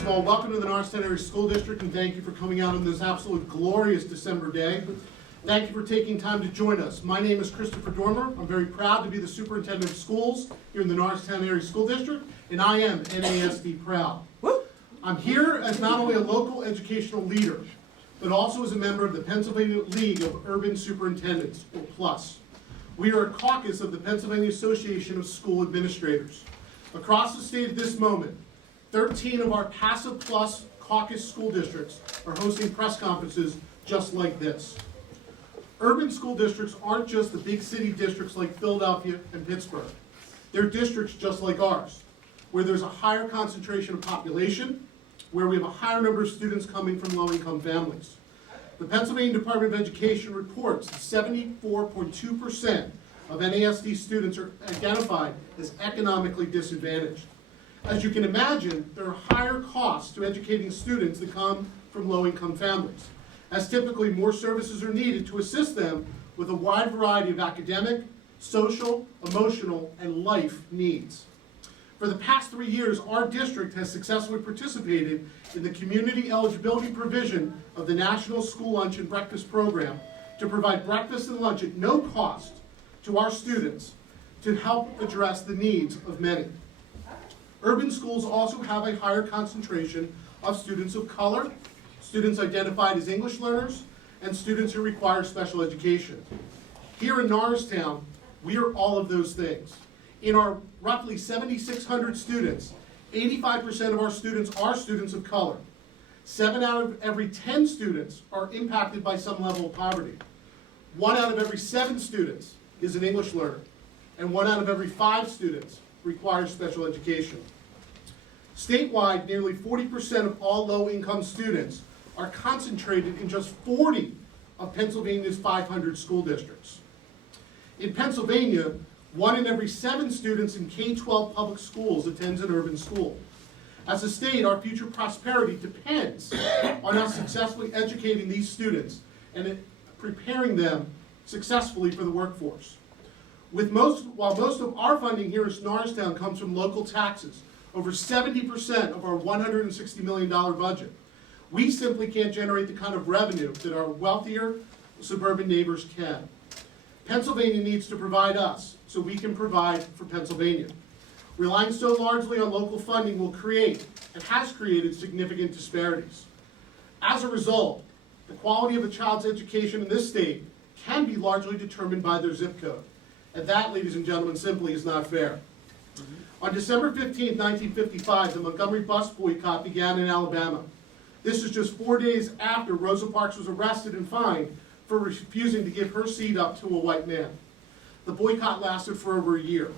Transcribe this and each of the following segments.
First of all, welcome to the Norristown Area School District, and thank you for coming out on this absolutely glorious December day. Thank you for taking time to join us. My name is Christopher Dormer. I'm very proud to be the Superintendent of Schools here in the Norristown Area School District, and I am NASD proud. I'm here as not only a local educational leader, but also as a member of the Pennsylvania League of Urban Superintendents, or PLUS. We are a caucus of the Pennsylvania Association of School Administrators. Across the state at this moment, 13 of our passive plus caucus school districts are hosting press conferences just like this. Urban school districts aren't just the big city districts like Philadelphia and Pittsburgh. They're districts just like ours, where there's a higher concentration of population, where we have a higher number of students coming from low-income families. The Pennsylvania Department of Education reports that 74.2% of NASD students are identified as economically disadvantaged. As you can imagine, there are higher costs to educating students that come from low-income families, as typically more services are needed to assist them with a wide variety of academic, social, emotional, and life needs. For the past 3 years, our district has successfully participated in the community eligibility provision of the National School Lunch and Breakfast Program to provide breakfast and lunch at no cost to our students to help address the needs of many. Urban schools also have a higher concentration of students of color, students identified as English learners, and students who require special education. Here in Norristown, we are all of those things. In our roughly 7,600 students, 85% of our students are students of color. 7 out of every 10 students are impacted by some level of poverty. 1 out of every 7 students is an English learner, and 1 out of every 5 students requires special education. Statewide, nearly 40% of all low-income students are concentrated in just 40 of Pennsylvania's 500 school districts. In Pennsylvania, 1 in every 7 students in K-12 public schools attends an urban school. As a state, our future prosperity depends on us successfully educating these students and preparing them successfully for the workforce. While most of our funding here in Norristown comes from local taxes, over 70% of our $160 million budget, we simply can't generate the kind of revenue that our wealthier suburban neighbors can. Pennsylvania needs to provide us so we can provide for Pennsylvania. Relying so largely on local funding will create and has created significant disparities. As a result, the quality of a child's education in this state can be largely determined by their zip code. And that, ladies and gentlemen, simply is not fair. On December 15, 1955, the Montgomery bus boycott began in Alabama. This is just 4 days after Rosa Parks was arrested and fined for refusing to give her seat up to a white man. The boycott lasted for over a year.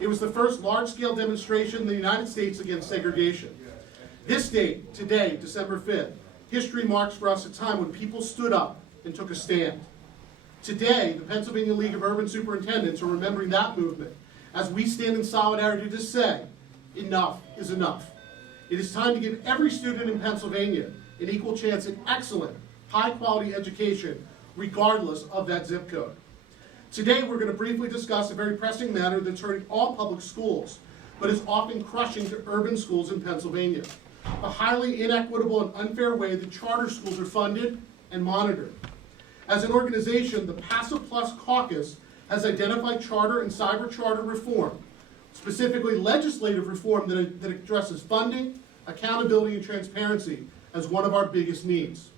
It was the first large-scale demonstration in the United States against segregation. This date, today, December 5th, history marks for us a time when people stood up and took a stand. Today, the Pennsylvania League of Urban Superintendents are remembering that movement as we stand in solidarity to say, enough is enough. It is time to give every student in Pennsylvania an equal chance at excellent, high-quality education, regardless of that zip code. Today, we're going to briefly discuss a very pressing matter that's hurting all public schools, but is often crushing to urban schools in Pennsylvania. The highly inequitable and unfair way that charter schools are funded and monitored. As an organization, the Passive Plus Caucus has identified charter and cyber charter reform, specifically legislative reform that addresses funding, accountability, and transparency as one of our biggest needs.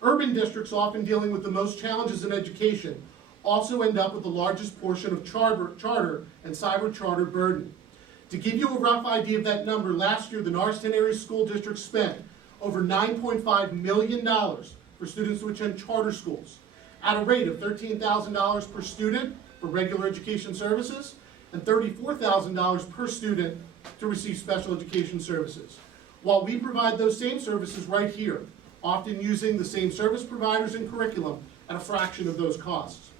Urban districts, often dealing with the most challenges in education, also end up with the largest portion of charter and cyber charter burden. To give you a rough idea of that number, last year the Norristown Area School District spent over $9.5 million for students to attend charter schools, at a rate of $13,000 per student for regular education services and $34,000 per student to receive special education services. While we provide those same services right here, often using the same service providers and curriculum at a fraction of those costs.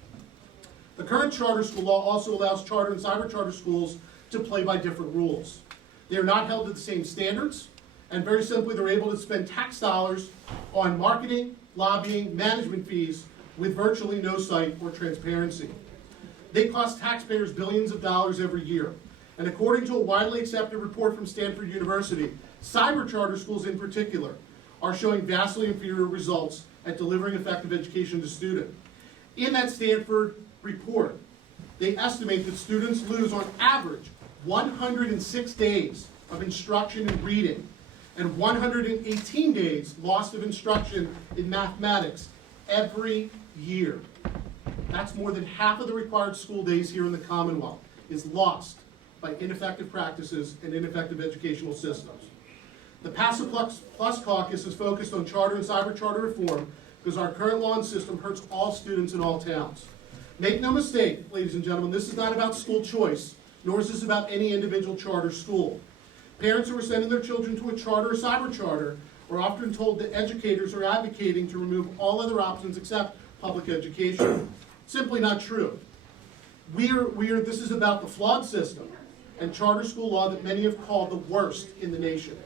The current charter school law also allows charter and cyber charter schools to play by different rules. They are not held to the same standards, and very simply, they're able to spend tax dollars on marketing, lobbying, management fees with virtually no sight or transparency. They cost taxpayers billions of dollars every year. And according to a widely accepted report from Stanford University, Cyber charter schools in particular are showing vastly inferior results at delivering effective education to students. In that Stanford report, they estimate that students lose on average 106 days of instruction in reading and 118 days lost of instruction in mathematics every year. That's more than half of the required school days here in the Commonwealth is lost by ineffective practices and ineffective educational systems. The Passive Plus Caucus is focused on charter and cyber charter reform because our current law and system hurts all students in all towns. Make no mistake, ladies and gentlemen, this is not about school choice, nor is this about any individual charter school. Parents who are sending their children to a charter or cyber charter are often told that educators are advocating to remove all other options except public education. Simply not true. This is about the flawed system and charter school law that many have called the worst in the nation.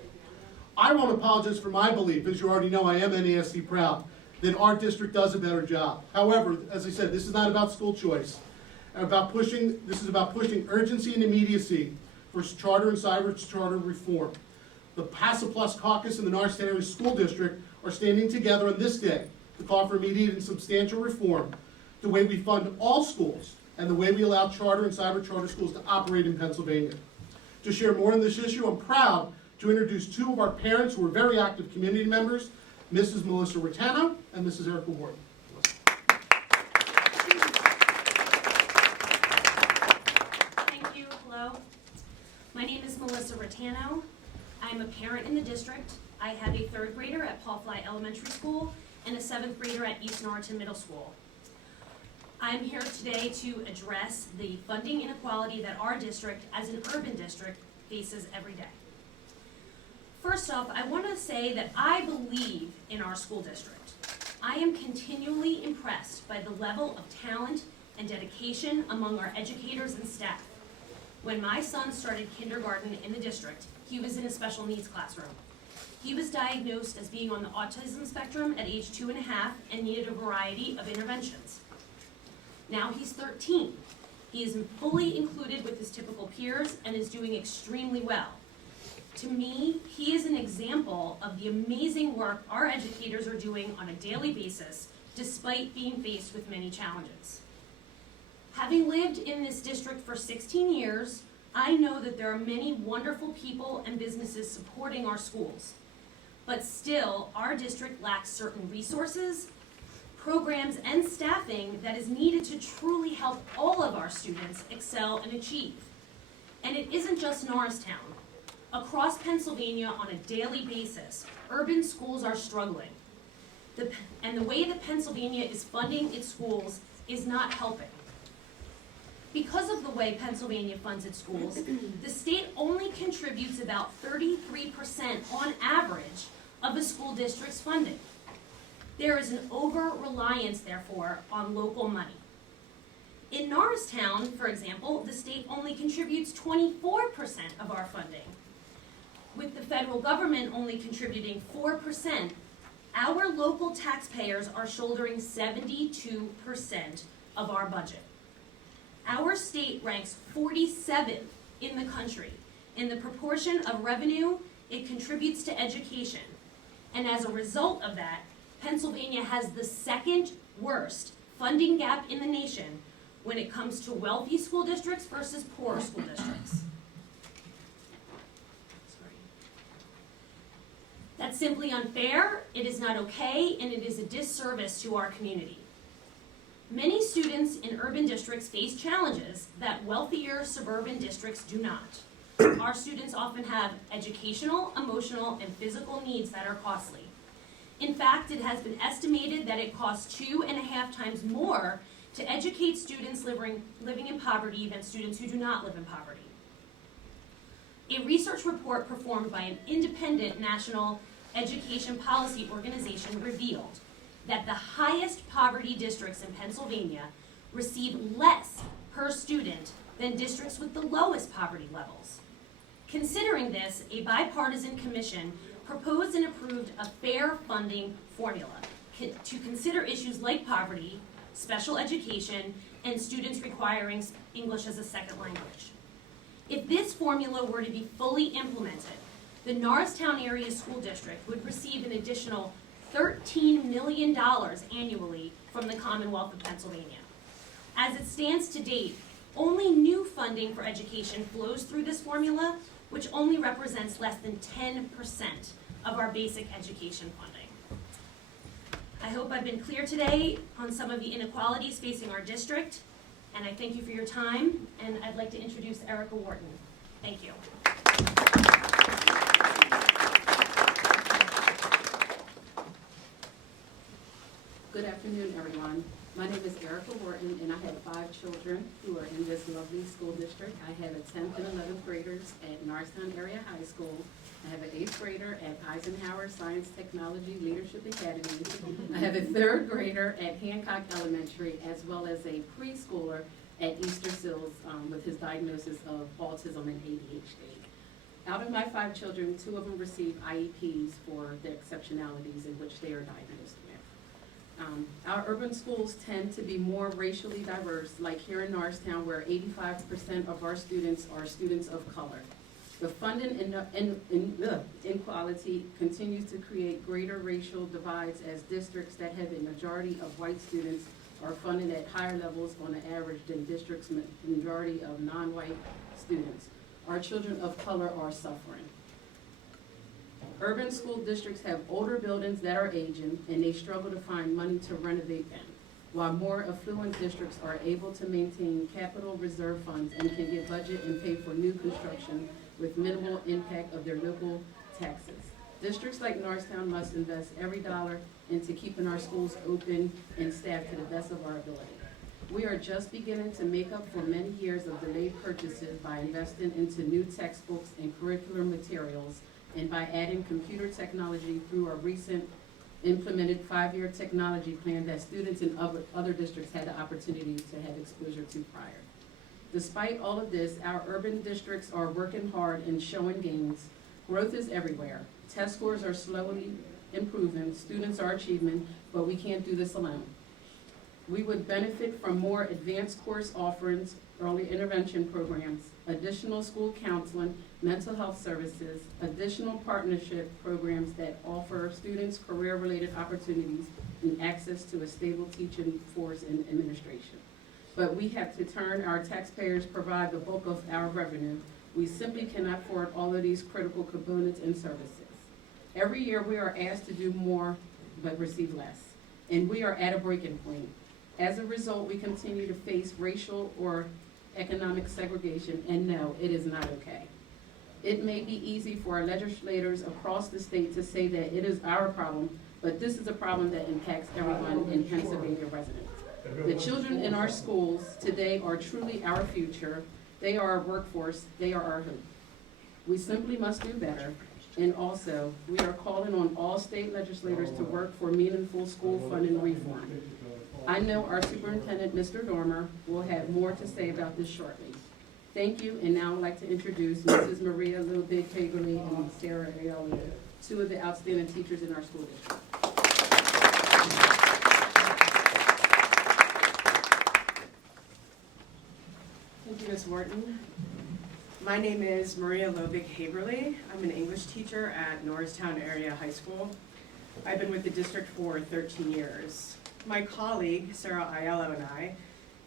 I won't apologize for my belief, as you already know I am NASD proud, that our district does a better job. However, as I said, this is not about school choice. This is about pushing urgency and immediacy for charter and cyber charter reform. The Passive Plus Caucus and the Norristown Area School District are standing together on this day to call for immediate and substantial reform, the way we fund all schools and the way we allow charter and cyber charter schools to operate in Pennsylvania. To share more on this issue, I'm proud to introduce two of our parents who are very active community members, Mrs. Melissa Rattano and Mrs. Erica Ward. Thank you. Hello. My name is Melissa Rattano. I'm a parent in the district. I have a 3rd grader at Paul Fly Elementary School and a 7th grader at East Norriton Middle School. I'm here today to address the funding inequality that our district, as an urban district, faces every day. First off, I want to say that I believe in our school district. I am continually impressed by the level of talent and dedication among our educators and staff. When my son started kindergarten in the district, he was in a special needs classroom. He was diagnosed as being on the autism spectrum at age 2.5 and needed a variety of interventions. Now he's 13. He is fully included with his typical peers and is doing extremely well. To me, he is an example of the amazing work our educators are doing on a daily basis, despite being faced with many challenges. Having lived in this district for 16 years, I know that there are many wonderful people and businesses supporting our schools. But still, our district lacks certain resources, programs, and staffing that is needed to truly help all of our students excel and achieve. And it isn't just Norristown. Across Pennsylvania on a daily basis, urban schools are struggling. And the way that Pennsylvania is funding its schools is not helping. Because of the way Pennsylvania funds its schools, the state only contributes about 33% on average of the school district's funding. There is an over-reliance, therefore, on local money. In Norristown, for example, the state only contributes 24% of our funding. With the federal government only contributing 4%, our local taxpayers are shouldering 72% of our budget. Our state ranks 47th in the country in the proportion of revenue it contributes to education. And as a result of that, Pennsylvania has the 2nd worst funding gap in the nation when it comes to wealthy school districts versus poor school districts. That's simply unfair, it is not okay, and it is a disservice to our community. Many students in urban districts face challenges that wealthier suburban districts do not. Our students often have educational, emotional, and physical needs that are costly. In fact, it has been estimated that it costs 2.5 times more to educate students living in poverty than students who do not live in poverty. A research report performed by an independent national education policy organization revealed that the highest poverty districts in Pennsylvania receive less per student than districts with the lowest poverty levels. Considering this, a bipartisan commission proposed and approved a fair funding formula to consider issues like poverty, special education, and students requiring English as a second language. If this formula were to be fully implemented, the Norristown Area School District would receive an additional $13 million annually from the Commonwealth of Pennsylvania. As it stands to date, only new funding for education flows through this formula, which only represents less than 10% of our basic education funding. I hope I've been clear today on some of the inequalities facing our district, and I thank you for your time, and I'd like to introduce Erica Wharton. Thank you. Good afternoon, everyone. My name is Erica Wharton, and I have 5 children who are in this lovely school district. I have a 10th and 11th graders at Norristown Area High School. I have an 8th grader at Eisenhower Science Technology Leadership Academy. I have a 3rd grader at Hancock Elementary, as well as a preschooler at Easter Sills with his diagnosis of autism and ADHD. Out of my 5 children, 2 of them receive IEPs for the exceptionalities in which they are diagnosed with. Our urban schools tend to be more racially diverse, like here in Norristown, where 85% of our students are students of color. The funding inequality continues to create greater racial divides as districts that have a majority of white students are funded at higher levels on the average than districts' majority of non-white students. Our children of color are suffering. Urban school districts have older buildings that are aging, and they struggle to find money to renovate them, while more affluent districts are able to maintain capital reserve funds and can get budget and pay for new construction with minimal impact of their local taxes. Districts like Norristown must invest every dollar into keeping our schools open and staffed to the best of our ability. We are just beginning to make up for many years of delayed purchases by investing into new textbooks and curricular materials, and by adding computer technology through our recent implemented 5-year technology plan that students in other districts had the opportunity to have exposure to prior. Despite all of this, our urban districts are working hard and showing gains. Growth is everywhere. Test scores are slowly improving, students are achieving, but we can't do this alone. We would benefit from more advanced course offerings, early intervention programs, additional school counseling, mental health services, additional partnership programs that offer students career-related opportunities and access to a stable teaching force and administration. But we have to turn our taxpayers provide the bulk of our revenue. We simply cannot afford all of these critical components and services. Every year we are asked to do more but receive less, and we are at a breaking point. As a result, we continue to face racial or economic segregation, and no, it is not okay. It may be easy for our legislators across the state to say that it is our problem, but this is a problem that impacts everyone in Pennsylvania residents. The children in our schools today are truly our future. They are our workforce. They are our hope. We simply must do better. And also, we are calling on all state legislators to work for meaningful school funding reform. I know our superintendent, Mr. Dormer, will have more to say about this shortly. Thank you, and now I'd like to introduce Mrs. Maria Lilbig-Hagerly and Sarah Ayala, 2 of the outstanding teachers in our school district. Thank you, Ms. Wharton. My name is Maria Lobig-Haberly. I'm an English teacher at Norristown Area High School. I've been with the district for 13 years. My colleague, Sarah Ayala, and I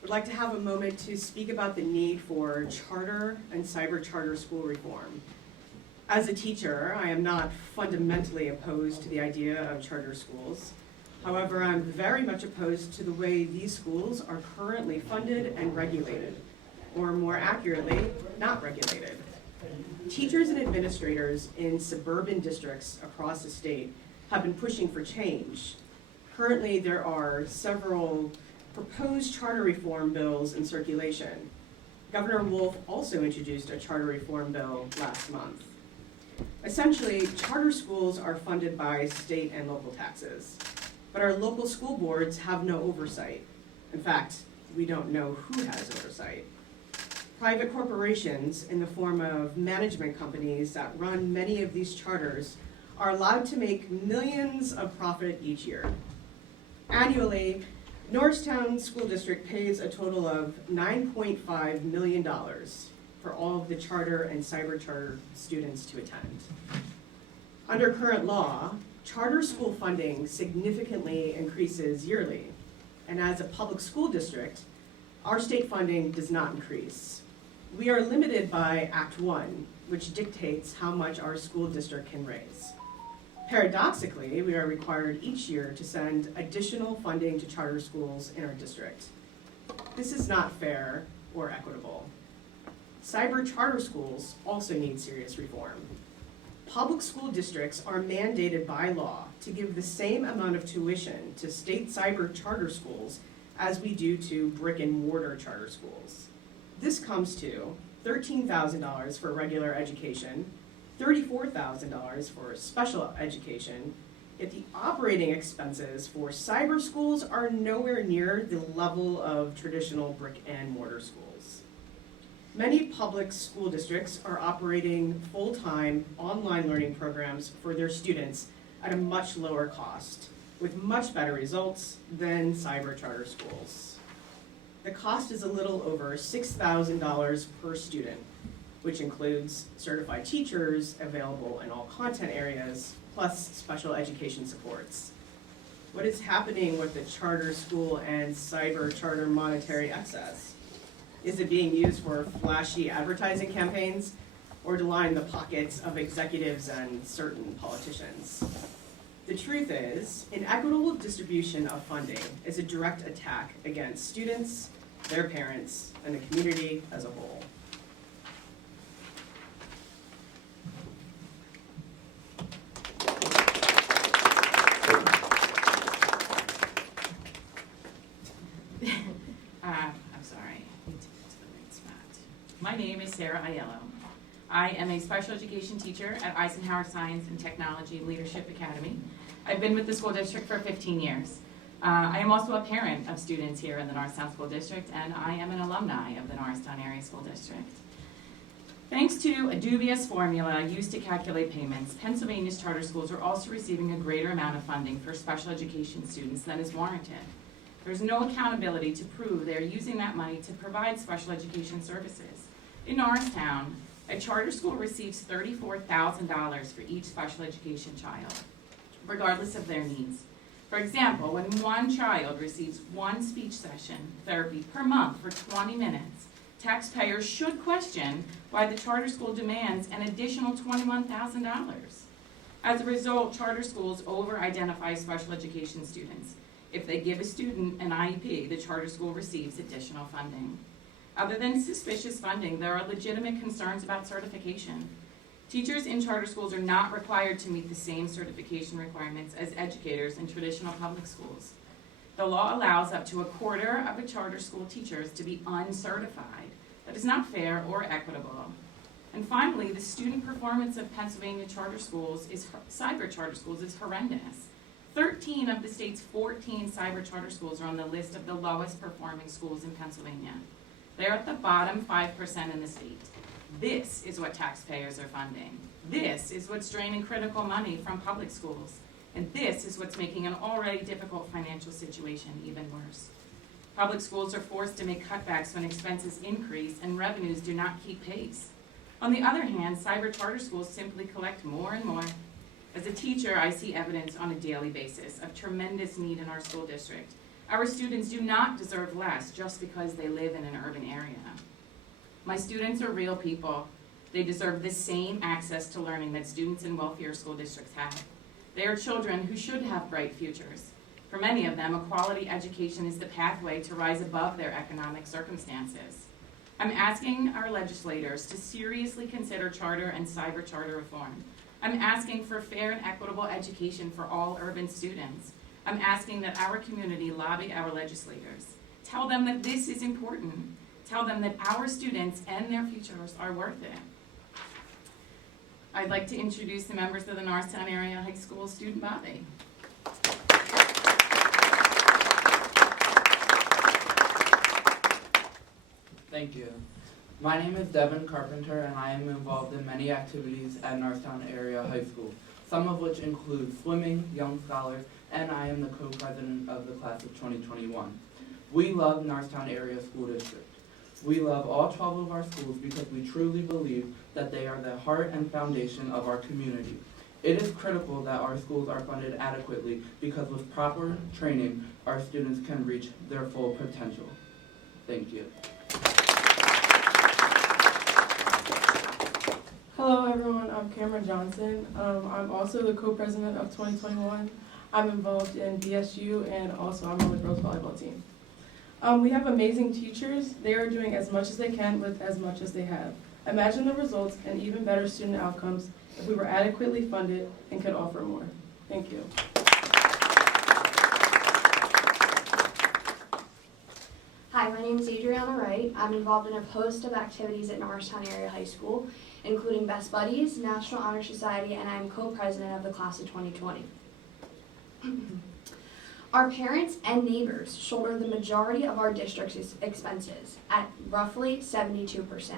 would like to have a moment to speak about the need for charter and cyber charter school reform. As a teacher, I am not fundamentally opposed to the idea of charter schools. However, I'm very much opposed to the way these schools are currently funded and regulated, or more accurately, not regulated. Teachers and administrators in suburban districts across the state have been pushing for change. Currently, there are several proposed charter reform bills in circulation. Governor Wolf also introduced a charter reform bill last month. Essentially, charter schools are funded by state and local taxes, but our local school boards have no oversight. In fact, we don't know who has oversight. Private corporations in the form of management companies that run many of these charters are allowed to make millions of profit each year. Annually, Norristown School District pays a total of $9.5 million for all of the charter and cyber charter students to attend. Under current law, charter school funding significantly increases yearly. And as a public school district, our state funding does not increase. We are limited by Act 1, which dictates how much our school district can raise. Paradoxically, we are required each year to send additional funding to charter schools in our district. This is not fair or equitable. Cyber charter schools also need serious reform. Public school districts are mandated by law to give the same amount of tuition to state cyber charter schools as we do to brick and mortar charter schools. This comes to $13,000 for regular education, $34,000 for special education, yet the operating expenses for cyber schools are nowhere near the level of traditional brick and mortar schools. Many public school districts are operating full-time online learning programs for their students at a much lower cost, with much better results than cyber charter schools. The cost is a little over $6,000 per student, which includes certified teachers available in all content areas, plus special education supports. What is happening with the charter school and cyber charter monetary excess? Is it being used for flashy advertising campaigns or to line the pockets of executives and certain politicians? The truth is, inequitable distribution of funding is a direct attack against students, their parents, and the community as a whole. I'm sorry, I need to get to the right spot. My name is Sarah Aiello. I am a special education teacher at Eisenhower Science and Technology Leadership Academy. I've been with the school district for 15 years. I am also a parent of students here in the Norristown School District, and I am an alumni of the Norristown Area School District. Thanks to a dubious formula used to calculate payments, Pennsylvania's charter schools are also receiving a greater amount of funding for special education students than is warranted. There's no accountability to prove they are using that money to provide special education services. In Norristown, a charter school receives $34,000 for each special education child, regardless of their needs. For example, when one child receives one speech session therapy per month for 20 minutes, taxpayers should question why the charter school demands an additional $21,000. As a result, charter schools over-identify special education students. If they give a student an IEP, the charter school receives additional funding. Other than suspicious funding, there are legitimate concerns about certification. Teachers in charter schools are not required to meet the same certification requirements as educators in traditional public schools. The law allows up to a quarter of a charter school teachers to be uncertified. That is not fair or equitable. And finally, the student performance of Pennsylvania charter schools cyber charter schools is horrendous. 13 of the state's 14 cyber charter schools are on the list of the lowest performing schools in Pennsylvania. They're at the bottom 5% in the state. This is what taxpayers are funding. This is what's draining critical money from public schools. And this is what's making an already difficult financial situation even worse. Public schools are forced to make cutbacks when expenses increase and revenues do not keep pace. On the other hand, cyber charter schools simply collect more and more. As a teacher, I see evidence on a daily basis of tremendous need in our school district. Our students do not deserve less just because they live in an urban area. My students are real people. They deserve the same access to learning that students in wealthier school districts have. They are children who should have bright futures. For many of them, a quality education is the pathway to rise above their economic circumstances. I'm asking our legislators to seriously consider charter and cyber charter reform. I'm asking for fair and equitable education for all urban students. I'm asking that our community lobby our legislators. Tell them that this is important. Tell them that our students and their futures are worth it. I'd like to introduce the members of the Norristown Area High School student body. Thank you. My name is Devin Carpenter, and I am involved in many activities at Norristown Area High School, some of which include swimming, Young Scholars, and I am the co-president of the class of 2021. We love Norristown Area School District. We love all 12 of our schools because we truly believe that they are the heart and foundation of our community. It is critical that our schools are funded adequately because with proper training, our students can reach their full potential. Thank you. Hello everyone, I'm Cameron Johnson. I'm also the co-president of 2021. I'm involved in BSU and also I'm on the girls volleyball team. We have amazing teachers. They are doing as much as they can with as much as they have. Imagine the results and even better student outcomes if we were adequately funded and could offer more. Thank you. Hi, my name is Adriana Wright. I'm involved in a host of activities at Norristown Area High School, including Best Buddies, National Honor Society, and I'm co-president of the class of 2020. Our parents and neighbors shoulder the majority of our district's expenses at roughly 72%.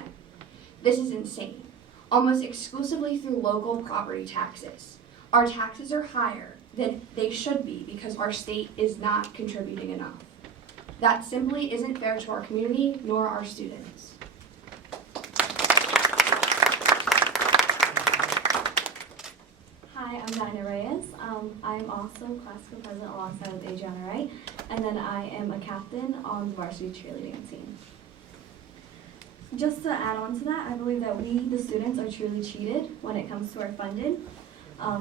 This is insane, almost exclusively through local property taxes. Our taxes are higher than they should be because our state is not contributing enough. That simply isn't fair to our community nor our students. Hi, I'm Dinah Reyes. I'm also class co-president alongside with Adriana Wright, and then I am a captain on the varsity cheerleading team. Just to add on to that, I believe that we, the students, are truly cheated when it comes to our funding.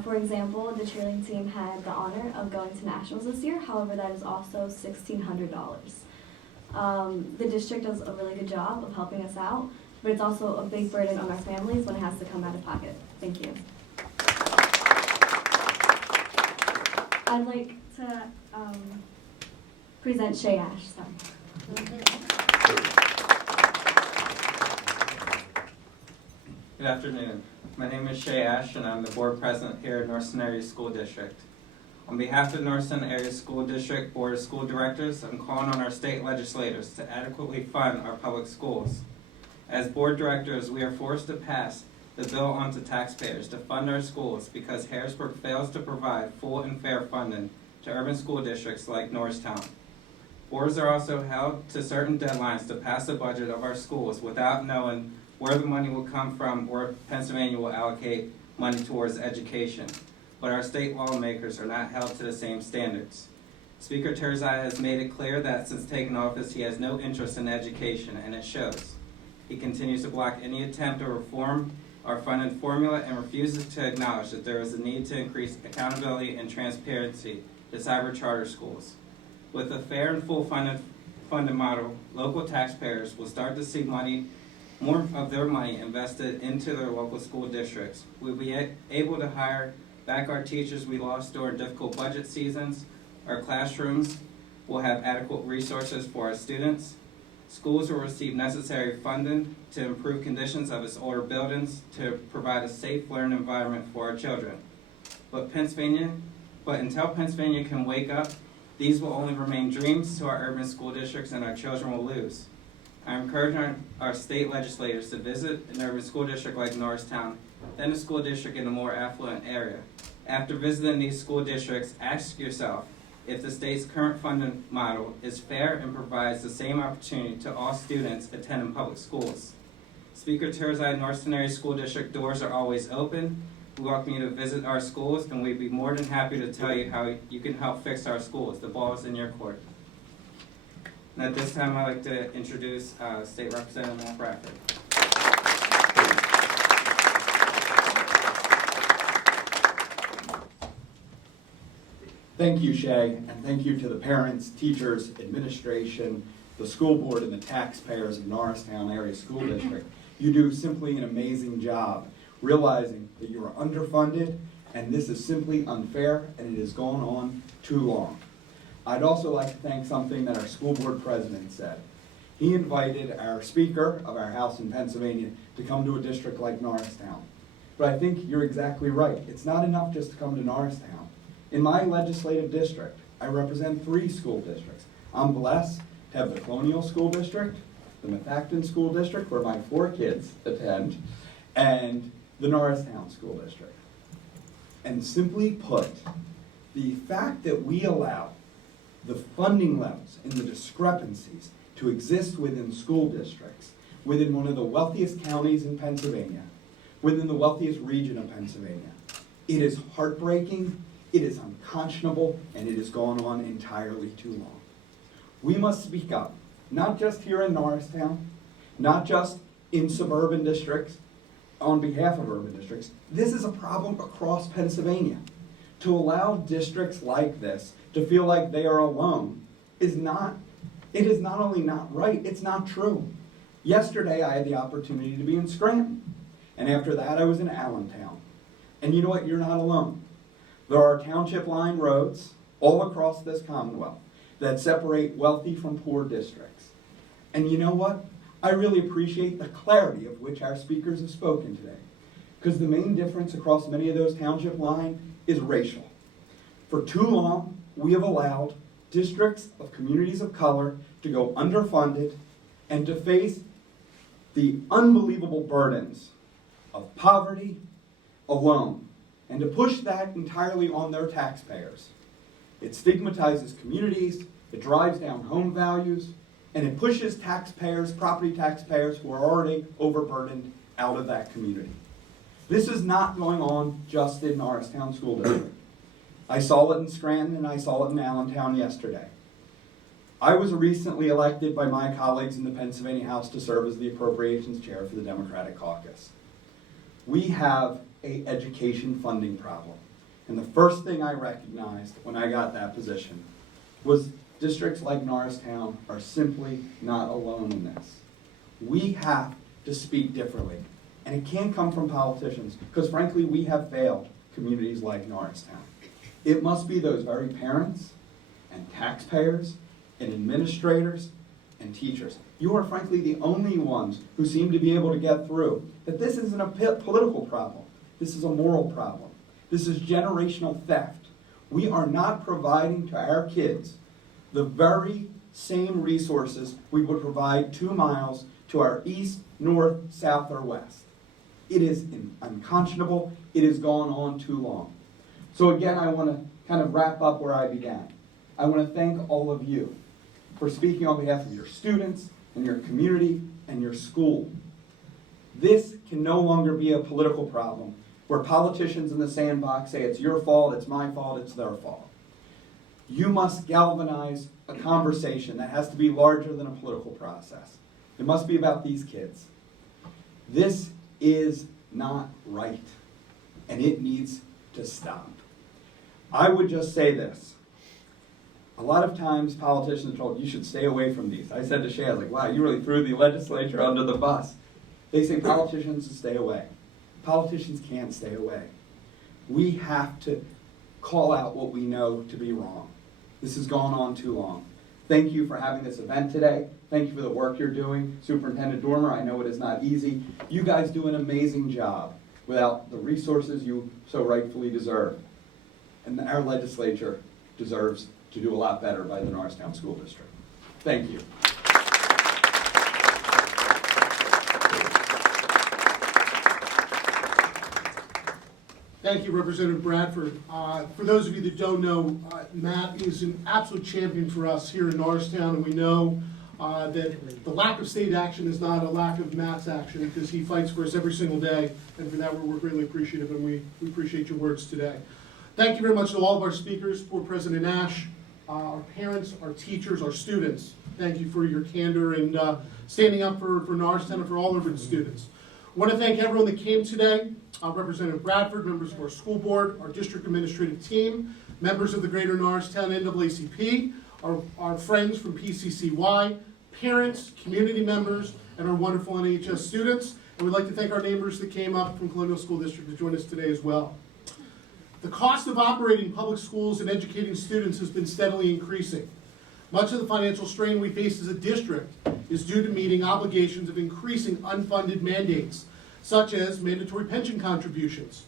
For example, the cheerleading team had the honor of going to nationals this year. However, that is also $1,600. The district does a really good job of helping us out, but it's also a big burden on our families when it has to come out of pocket. Thank you. I'd like to present Shay Ash. Sorry. Good afternoon. My name is Shay Ash, and I'm the board president here at Norristown Area School District. On behalf of the Norristown Area School District Board of School Directors, I'm calling on our state legislators to adequately fund our public schools. As board directors, we are forced to pass the bill onto taxpayers to fund our schools because Harrisburg fails to provide full and fair funding to urban school districts like Norristown. Boards are also held to certain deadlines to pass the budget of our schools without knowing where the money will come from or Pennsylvania will allocate money towards education. But our state lawmakers are not held to the same standards. Speaker Terzai has made it clear that since taking office, he has no interest in education, and it shows. He continues to block any attempt to reform our funding formula and refuses to acknowledge that there is a need to increase accountability and transparency to cyber charter schools. With a fair and full funding model, local taxpayers will start to see more of their money invested into their local school districts. We'll be able to hire back our teachers we lost during difficult budget seasons. Our classrooms will have adequate resources for our students. Schools will receive necessary funding to improve conditions of its older buildings to provide a safe learning environment for our children. But until Pennsylvania can wake up, these will only remain dreams to our urban school districts and our children will lose. I encourage our state legislators to visit an urban school district like Norristown, then a school district in a more affluent area. After visiting these school districts, ask yourself if the state's current funding model is fair and provides the same opportunity to all students attending public schools. Speaker Terzai, Norristown Area School District doors are always open. We welcome you to visit our schools, and we'd be more than happy to tell you how you can help fix our schools. The ball is in your court. And at this time, I'd like to introduce State Representative Matt Bradford. Thank you, Shay, and thank you to the parents, teachers, administration, the school board, and the taxpayers of Norristown Area School District. You do simply an amazing job realizing that you are underfunded, and this is simply unfair, and it has gone on too long. I'd also like to thank something that our school board president said. He invited our Speaker of our House in Pennsylvania to come to a district like Norristown. But I think you're exactly right. It's not enough just to come to Norristown. In my legislative district, I represent 3 school districts. I'm blessed to have the Colonial School District, the Methacton School District, where my 4 kids attend, and the Norristown School District. And simply put, the fact that we allow the funding levels and the discrepancies to exist within school districts, within one of the wealthiest counties in Pennsylvania, within the wealthiest region of Pennsylvania, It is heartbreaking, it is unconscionable, and it has gone on entirely too long. We must speak up, not just here in Norristown, not just in suburban districts, on behalf of urban districts. This is a problem across Pennsylvania. To allow districts like this to feel like they are alone is not only not right, it's not true. Yesterday, I had the opportunity to be in Scranton, and after that, I was in Allentown. And you know what? You're not alone. There are township line roads all across this Commonwealth that separate wealthy from poor districts. And you know what? I really appreciate the clarity of which our speakers have spoken today, because the main difference across many of those township lines is racial. For too long, we have allowed districts of communities of color to go underfunded and to face the unbelievable burdens of poverty alone, and to push that entirely on their taxpayers. It stigmatizes communities, it drives down home values, and it pushes taxpayers, property taxpayers who are already overburdened, out of that community. This is not going on just in Norristown School District. I saw it in Scranton and I saw it in Allentown yesterday. I was recently elected by my colleagues in the Pennsylvania House to serve as the Appropriations Chair for the Democratic Caucus. We have an education funding problem. And the first thing I recognized when I got that position was districts like Norristown are simply not alone in this. We have to speak differently. And it can't come from politicians, because frankly, we have failed communities like Norristown. It must be those very parents and taxpayers and administrators and teachers. You are frankly the only ones who seem to be able to get through that this isn't a political problem. This is a moral problem. This is generational theft. We are not providing to our kids the very same resources we would provide 2 miles to our east, north, south, or west. It is unconscionable. It has gone on too long. So again, I want to kind of wrap up where I began. I want to thank all of you for speaking on behalf of your students and your community and your school. This can no longer be a political problem where politicians in the sandbox say it's your fault, it's my fault, it's their fault. You must galvanize a conversation that has to be larger than a political process. It must be about these kids. This is not right, and it needs to stop. I would just say this. A lot of times politicians are told, you should stay away from these. I said to Shay, I was like, wow, you really threw the legislature under the bus. They say politicians to stay away. Politicians can't stay away. We have to call out what we know to be wrong. This has gone on too long. Thank you for having this event today. Thank you for the work you're doing. Superintendent Dormer, I know it is not easy. You guys do an amazing job without the resources you so rightfully deserve. And our legislature deserves to do a lot better by the Norristown School District. Thank you. Thank you, Representative Bradford. For those of you that don't know, Matt is an absolute champion for us here in Norristown, and we know that the lack of state action is not a lack of Matt's action, because he fights for us every single day, and for that we're greatly appreciative, and we appreciate your words today. Thank you very much to all of our speakers, Board President Ash, our parents, our teachers, our students. Thank you for your candor and standing up for Norristown and for all urban students. I want to thank everyone that came today, Representative Bradford, members of our school board, our district administrative team, members of the Greater Norristown NAACP, our friends from PCCY, parents, community members, and our wonderful NHS students. And we'd like to thank our neighbors that came up from Colonial School District to join us today as well. The cost of operating public schools and educating students has been steadily increasing. Much of the financial strain we face as a district is due to meeting obligations of increasing unfunded mandates, such as mandatory pension contributions.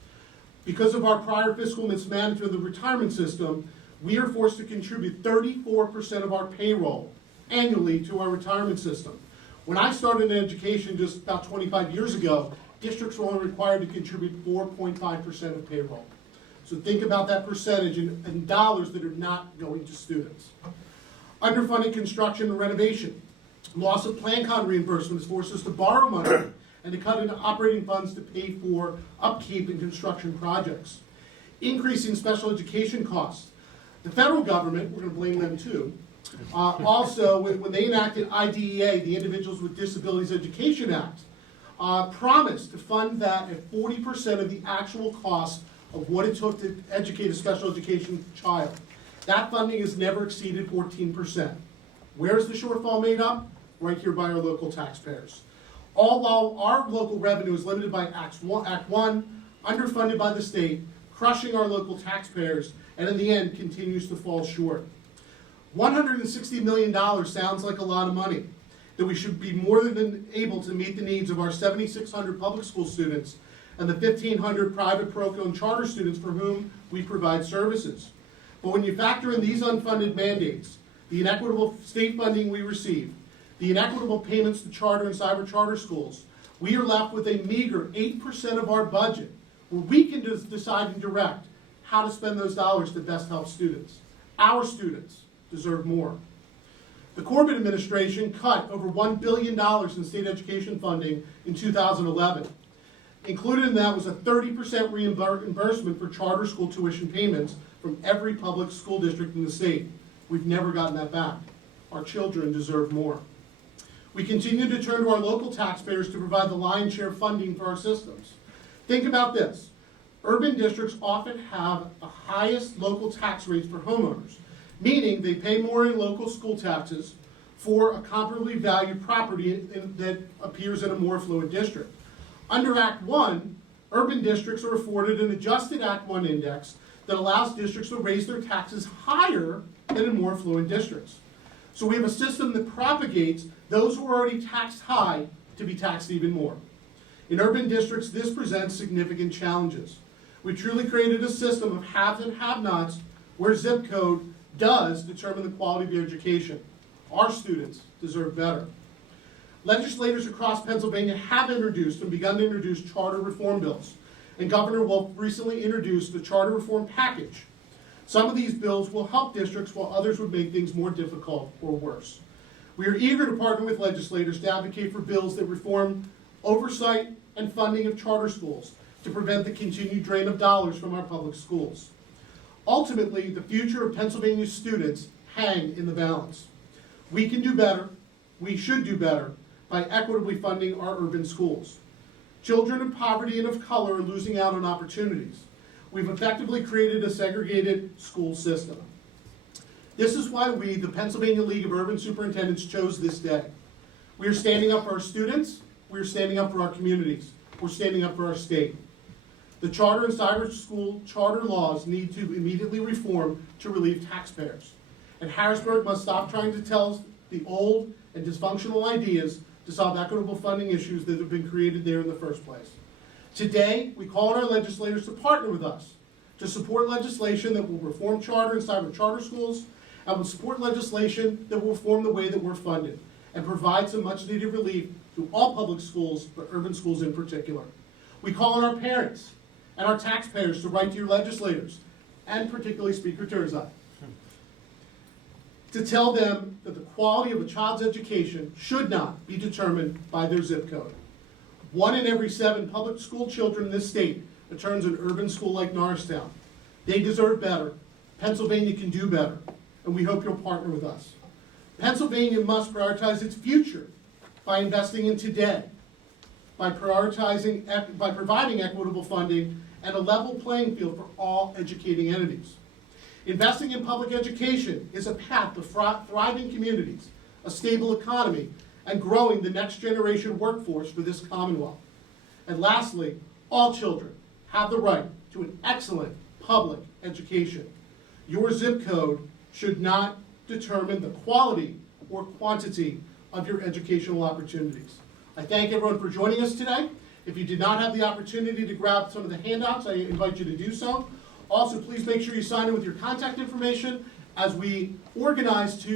Because of our prior fiscal mismanagement of the retirement system, we are forced to contribute 34% of our payroll annually to our retirement system. When I started in education just about 25 years ago, districts were only required to contribute 4.5% of payroll. So think about that percentage in dollars that are not going to students. Underfunded construction and renovation. Loss of Plan-Con reimbursement has forced us to borrow money and to cut into operating funds to pay for upkeep and construction projects. increasing special education costs. The federal government, we're going to blame them too, also, when they enacted IDEA, the Individuals with Disabilities Education Act, promised to fund that at 40% of the actual cost of what it took to educate a special education child. That funding has never exceeded 14%. Where's the shortfall made up? Right here by our local taxpayers. All while our local revenue is limited by Act 1, underfunded by the state, crushing our local taxpayers, and in the end continues to fall short. $160 million sounds like a lot of money, that we should be more than able to meet the needs of our 7,600 public school students and the 1,500 private pro-con charter students for whom we provide services. But when you factor in these unfunded mandates, the inequitable state funding we receive, the inequitable payments to charter and cyber charter schools, we are left with a meager 8% of our budget where we can decide and direct how to spend those dollars to best help students. Our students deserve more. The Corbett administration cut over $1 billion in state education funding in 2011. Included in that was a 30% reimbursement for charter school tuition payments from every public school district in the state. We've never gotten that back. Our children deserve more. We continue to turn to our local taxpayers to provide the lion's share of funding for our systems. Think about this. Urban districts often have the highest local tax rates for homeowners, meaning they pay more in local school taxes for a comparably valued property that appears in a more affluent district. Under Act 1, urban districts are afforded an adjusted Act 1 index that allows districts to raise their taxes higher than in more affluent districts. So we have a system that propagates those who are already taxed high to be taxed even more. In urban districts, this presents significant challenges. We truly created a system of haves and have-nots where zip code does determine the quality of your education. Our students deserve better. Legislators across Pennsylvania have introduced and begun to introduce charter reform bills, and Governor Wolf recently introduced the charter reform package. Some of these bills will help districts while others would make things more difficult or worse. We are eager to partner with legislators to advocate for bills that reform oversight and funding of charter schools to prevent the continued drain of dollars from our public schools. Ultimately, the future of Pennsylvania students hang in the balance. We can do better, we should do better, by equitably funding our urban schools. Children of poverty and of color are losing out on opportunities. We've effectively created a segregated school system. This is why we, the Pennsylvania League of Urban Superintendents, chose this day. We are standing up for our students, we are standing up for our communities, we're standing up for our state. The charter and cyber school charter laws need to immediately reform to relieve taxpayers. And Harrisburg must stop trying to tell the old and dysfunctional ideas to solve equitable funding issues that have been created there in the first place. Today, we call on our legislators to partner with us to support legislation that will reform charter and cyber charter schools, and will support legislation that will reform the way that we're funded and provide some much needed relief to all public schools, but urban schools in particular. We call on our parents and our taxpayers to write to your legislators, and particularly Speaker Turzai, to tell them that the quality of a child's education should not be determined by their zip code. 1 in every 7 public school children in this state attends an urban school like Norristown. They deserve better. Pennsylvania can do better, and we hope you'll partner with us. Pennsylvania must prioritize its future by investing in today, by providing equitable funding and a level playing field for all educating entities. Investing in public education is a path to thriving communities, a stable economy, and growing the next generation workforce for this Commonwealth. And lastly, all children have the right to an excellent public education. Your zip code should not determine the quality or quantity of your educational opportunities. I thank everyone for joining us today. If you did not have the opportunity to grab some of the handouts, I invite you to do so. Also, please make sure you sign in with your contact information as we organize to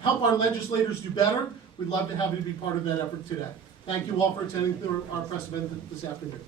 help our legislators do better. We'd love to have you be part of that effort today. Thank you all for attending our press event this afternoon.